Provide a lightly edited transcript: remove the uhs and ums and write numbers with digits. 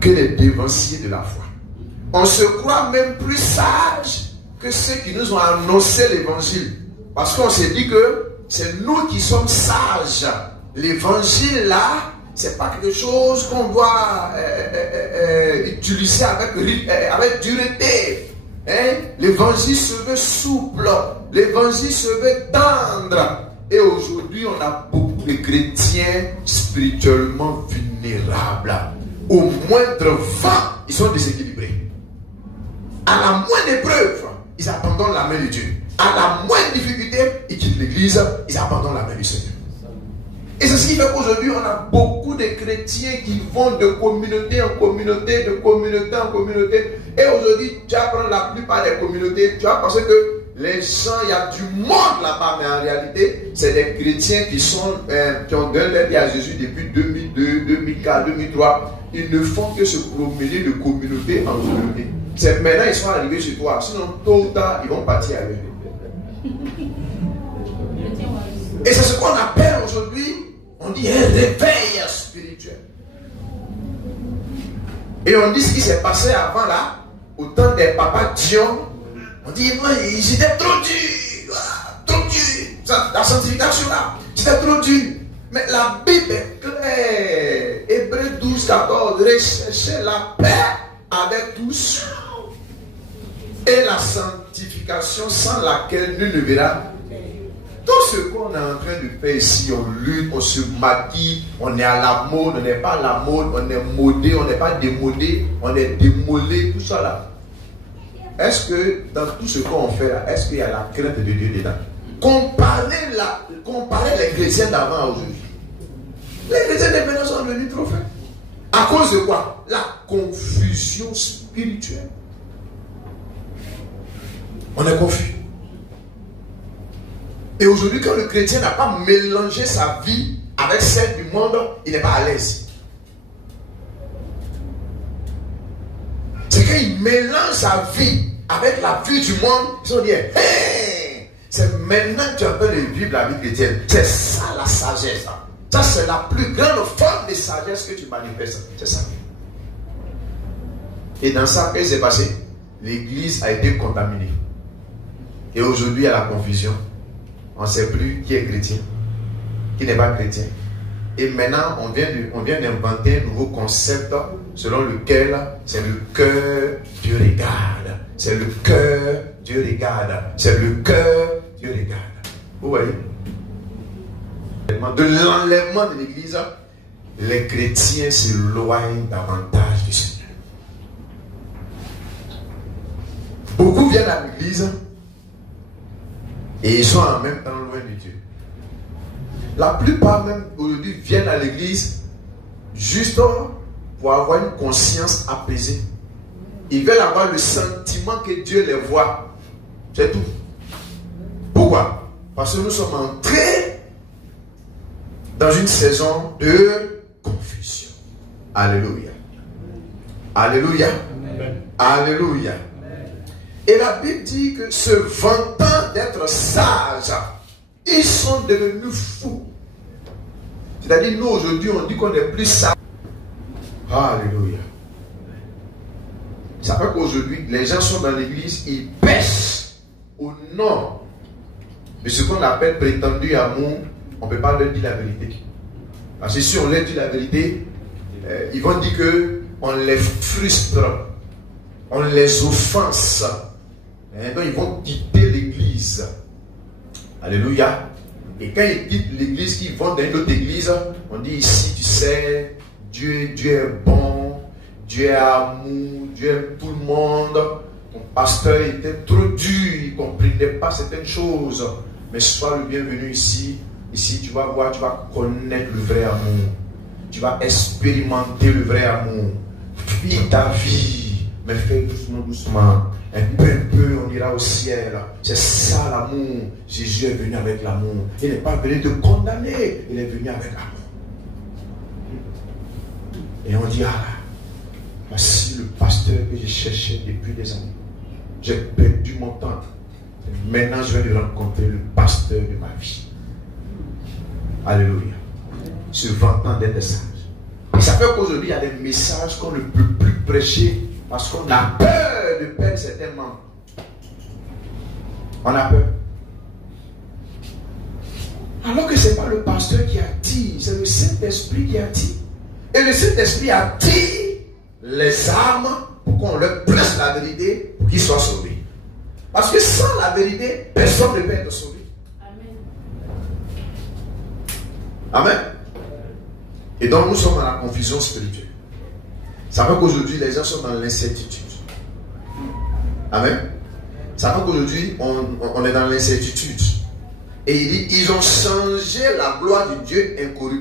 que les dévanciers de la foi. On se croit même plus sage que ceux qui nous ont annoncé l'évangile. Parce qu'on s'est dit que c'est nous qui sommes sages. L'évangile là, c'est pas quelque chose qu'on doit utiliser avec dureté. Hein? L'évangile se veut souple, l'évangile se veut tendre. Et aujourd'hui, on a beaucoup de chrétiens spirituellement vulnérables. Au moindre vent, ils sont déséquilibrés. À la moindre épreuve, ils abandonnent la main de Dieu. À la moindre difficulté, ils quittent l'église, ils abandonnent la main du Seigneur. Et c'est ce qui fait qu'aujourd'hui, on a beaucoup de chrétiens qui vont de communauté en communauté, de communauté en communauté. Et aujourd'hui, tu apprends la plupart des communautés, tu vas penser que les gens, il y a du monde là-bas, mais en réalité, c'est des chrétiens qui ont donné leur vie à Jésus depuis 2002, 2004, 2003. Ils ne font que se promener de communauté en communauté. C'est maintenant ils sont arrivés chez toi, sinon tôt ou tard, ils vont partir avec eux. Et c'est ce qu'on appelle aujourd'hui, on dit un réveil spirituel. Et on dit ce qui s'est passé avant là, au temps des papas Dion. On dit, ils étaient trop durs, trop durs. La sanctification là, c'était trop dur. Mais la Bible est claire. Hébreux 12, 14, recherchez la paix avec tous et la sanctification sans laquelle nul ne verra. Tout ce qu'on est en train de faire ici, on lutte, on se maquille, on est à la mode, on n'est pas à la mode, on est modé, on n'est pas démodé, on est démolé, tout ça là. Est-ce que dans tout ce qu'on fait là, est-ce qu'il y a la crainte de Dieu dedans? Comparez les chrétiens d'avant à aujourd'hui. Les chrétiens de maintenant sont devenus trop faibles. À cause de quoi? La confusion spirituelle. On est confus. Et aujourd'hui, quand le chrétien n'a pas mélangé sa vie avec celle du monde, il n'est pas à l'aise. C'est quand il mélange sa vie avec la vie du monde, ils sont dit, hey, c'est maintenant que tu es en train de vivre la vie chrétienne. C'est ça la sagesse. Ça, c'est la plus grande forme de sagesse que tu manifestes. C'est ça. Et dans ça, qu'est-ce qui s'est passé? L'église a été contaminée. Et aujourd'hui, il y a la confusion. On ne sait plus qui est chrétien, qui n'est pas chrétien. Et maintenant, on vient d'inventer un nouveau concept selon lequel c'est le cœur, Dieu regarde. C'est le cœur, Dieu regarde. C'est le cœur, Dieu regarde. Vous voyez? De l'enlèvement de l'église, les chrétiens s'éloignent davantage du Seigneur. Beaucoup viennent à l'église et ils sont en même temps loin de Dieu. La plupart même aujourd'hui viennent à l'église juste pour avoir une conscience apaisée. Ils veulent avoir le sentiment que Dieu les voit. C'est tout. Pourquoi? Parce que nous sommes entrés dans une saison de confusion. Alléluia. Alléluia. Amen. Alléluia. Et la Bible dit que se vantant d'être sages, ils sont devenus fous. C'est-à-dire, nous aujourd'hui, on dit qu'on est plus sages. Alléluia. Ça fait qu'aujourd'hui, les gens sont dans l'église, ils pêchent au nom de ce qu'on appelle prétendu amour. On ne peut pas leur dire la vérité. Parce que si on leur dit la vérité, ils vont dire qu'on les frustre, on les offense. Et donc ils vont quitter l'église. Alléluia. Et quand ils quittent l'église, ils vont dans une autre église, on dit ici, tu sais, Dieu est bon, Dieu est amour, Dieu aime tout le monde. Ton pasteur était trop dur, il ne comprenait pas certaines choses. Mais sois le bienvenu ici. Ici, tu vas voir, tu vas connaître le vrai amour. Tu vas expérimenter le vrai amour. Vis ta vie, mais fais doucement, doucement. Un peu, on ira au ciel. C'est ça l'amour. Jésus est venu avec l'amour. Il n'est pas venu te condamner, il est venu avec l'amour. Et on dit, ah, voici le pasteur que j'ai cherché depuis des années. J'ai perdu mon temps. Maintenant, je vais rencontrer le pasteur de ma vie. Alléluia. Se vantant d'être sage. Et ça fait qu'aujourd'hui, il y a des messages qu'on ne peut plus prêcher parce qu'on a peur de perdre certains membres. On a peur. Alors que ce n'est pas le pasteur qui attire, c'est le Saint-Esprit qui attire. Et le Saint-Esprit attire les âmes pour qu'on leur prêche la vérité pour qu'ils soient sauvés. Parce que sans la vérité, personne ne peut être sauvé. Amen. Et donc nous sommes dans la confusion spirituelle. Ça fait qu'aujourd'hui les gens sont dans l'incertitude. Amen. Ça fait qu'aujourd'hui on est dans l'incertitude. Et il dit, ils ont changé la gloire du Dieu incorruptible